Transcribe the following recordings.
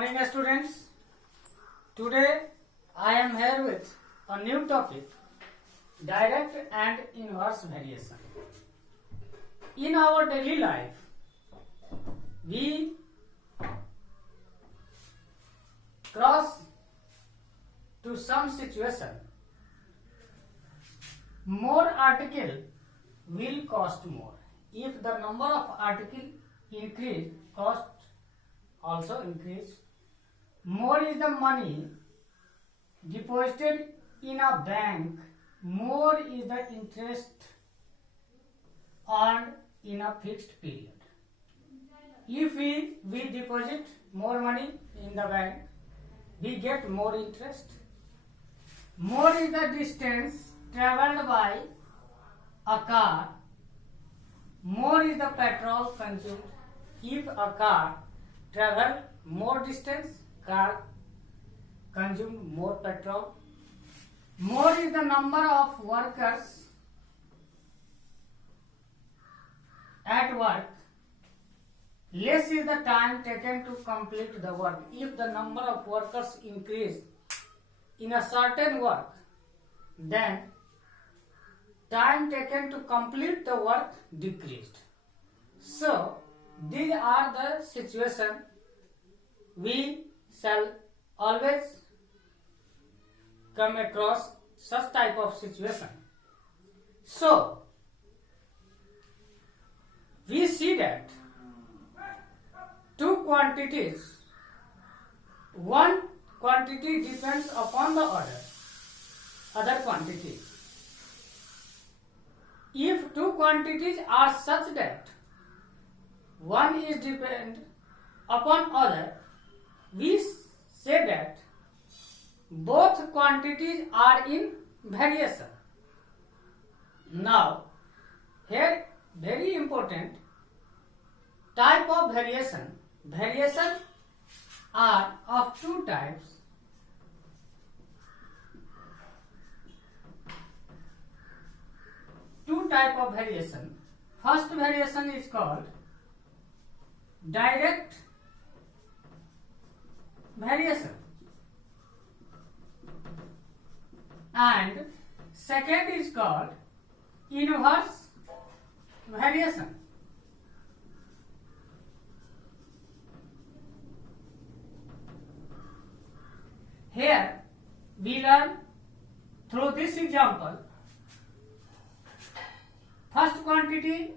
morning, students. Today I am here with a new topic, direct and inverse variation. In our daily life, we cross to some situation. More article will cost more. If the number of article increase, cost also increase. More is the money deposited in a bank, more is the interest earned in a fixed period. If we deposit more money in the bank, we get more interest. More is the distance traveled by a car, more is the petrol consumed. If a car travel more distance, car consume more petrol. More is the number of workers at work, less is the time taken to complete the work. If the number of workers increase in a certain work, then time taken to complete the work decreased. So these are the situation we shall always come across such type of situation. So we see that two quantities, one quantity depends upon the other quantity. If two quantities are such that one is depend upon other, we say that both quantities are in variation. Now, here very important type of variation. Variation are of two types. Two type of variation. First variation is called direct variation, and second is called inverse variation. Here we learn through this example. First quantity,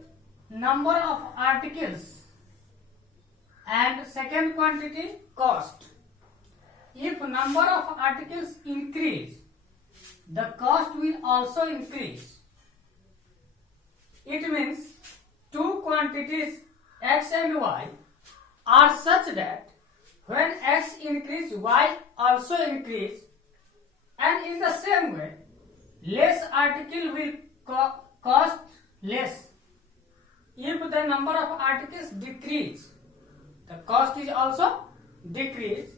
number of articles, and second quantity, cost. If number of articles increase, the cost will also increase. It means two quantities x and y are such that when x increase, y also increase, and in the same way, less article will cost less. If the number of articles decrease, the cost is also decrease.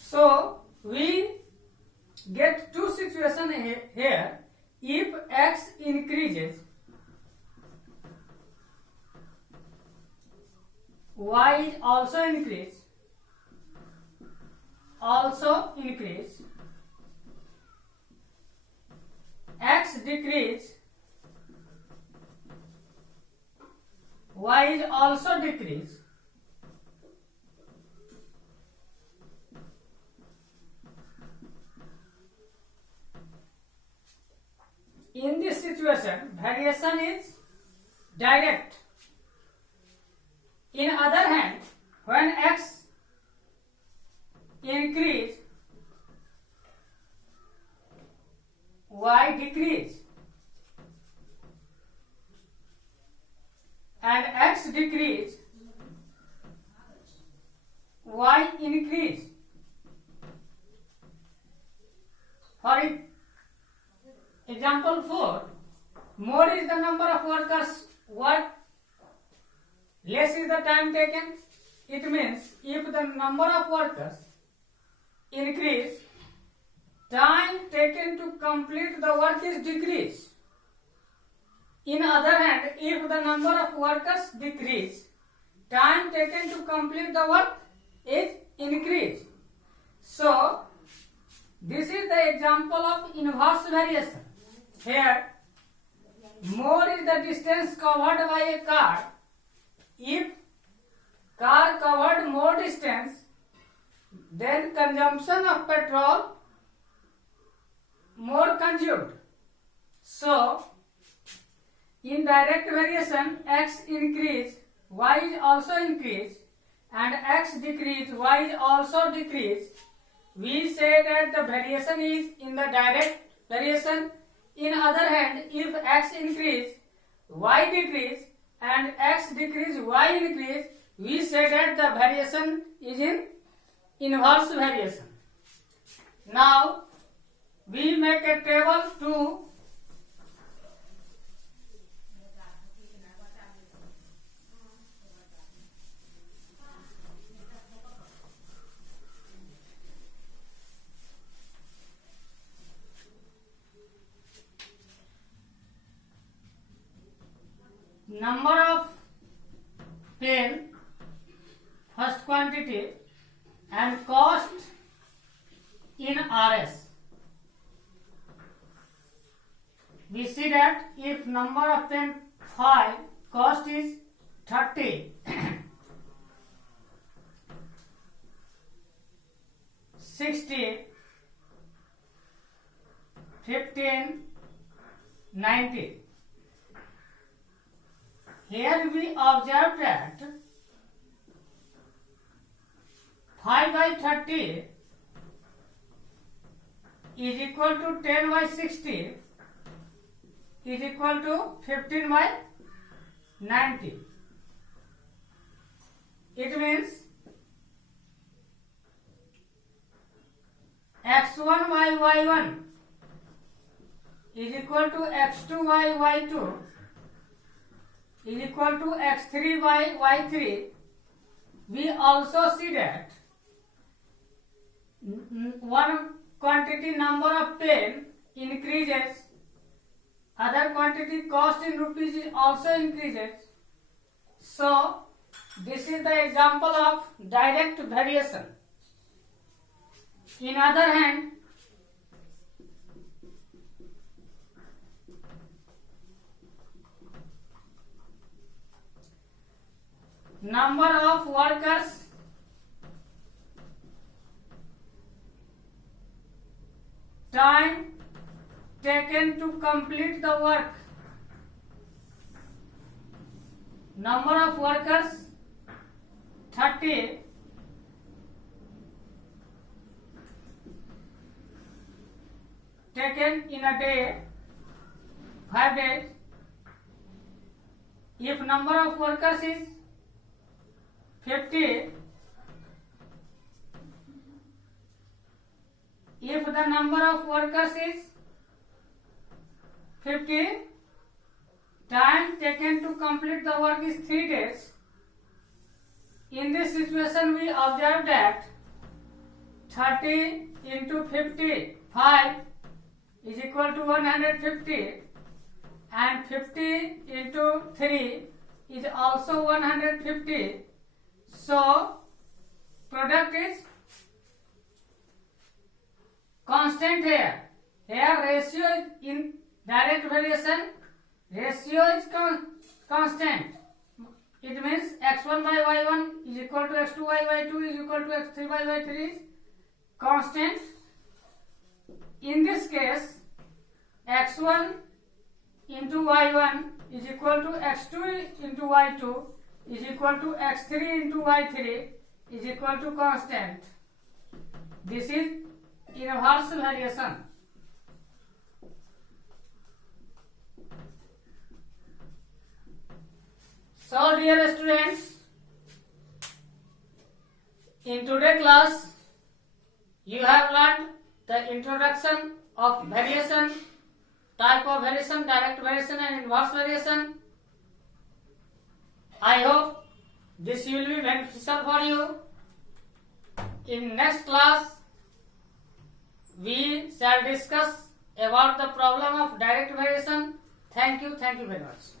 So we get two situations here. If x increases, y also increase, x decrease, y is also decrease. In this situation, variation is direct. In other hand, when x increase, y decrease, and x decrease, y increase. For example 4, more is the number of workers work, less is the time taken. It means if the number of workers increase, time taken to complete the work is decreased. In other hand, if the number of workers decrease, time taken to complete the work is increased. example of inverse variation. Here, more is the distance covered by a car. If car covered more distance, then consumption of petrol more consumed. So, in direct variation, x increase, y is also increase, and x decrease, y is also decrease. We say that the variation is in the direct variation. In other hand, if x increase, y decrease, and x decrease, y increase, we say that the variation is in inverse variation. Now, we make a table to number of pen, first quantity, and cost in RS. We see that if number of pen 5, cost is 30, 60, 15, 90. Here we observe that 5 by 30 is equal to 10 by 60 is equal to 15 by 90. It means x1 by y1 is equal to x2 by y2 is equal to x3 by y3. We also see that one quantity number of pen increases, other quantity cost in rupees also increases. So, this is the example of direct variation. In other hand, number of workers time taken to complete the work. Number of workers 30, taken in a day, 5 days. If number of workers is 50, if the number of workers is 50, time taken to complete the work is 3 days. In this situation, we observe that 30 into 55 is equal to 150, and 50 into 3 is also 150. So, product is constant here. Here ratio is in direct variation, ratio is constant. It means x1 by y1 is equal to x2 by y2 is equal to x3 by y3 is constant. In this case, x1 into y1 is equal to x2 into y2 is equal to x3 into y3 is equal to constant. This is inverse variation. So, dear students, in today's class, you have learned the introduction of variation, type of variation, direct variation and inverse variation. I hope this will be beneficial for you. In next class, we shall discuss about the problem of direct variation. Thank you very much.